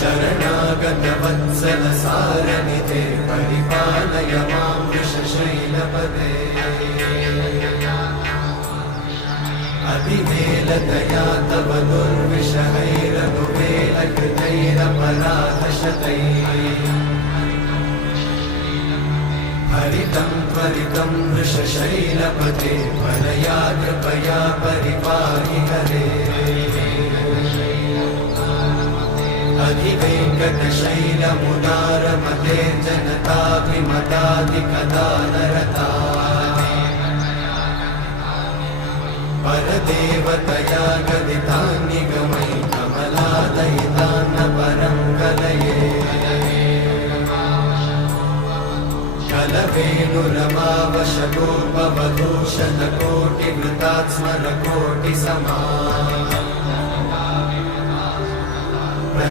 शरणागतवत्सल सारनिधे परिपालय मां वृषशैलपदे अतिवेलतया तव दुर्विषहैरनुवेलकृतैरपराधशतैः हरितं त्वरितं वृषशैलपदे परया कृपया परिपाहि हरे अधिवेङ्कटशैलमुदारमते जनताभिमताधिकदानरता परदेवतया गदितान्निगमै कमलादयितान्न परं कलये कलवेणुरमावशतोपवधूशतकोटिवृतात् स्मरकोटिसमा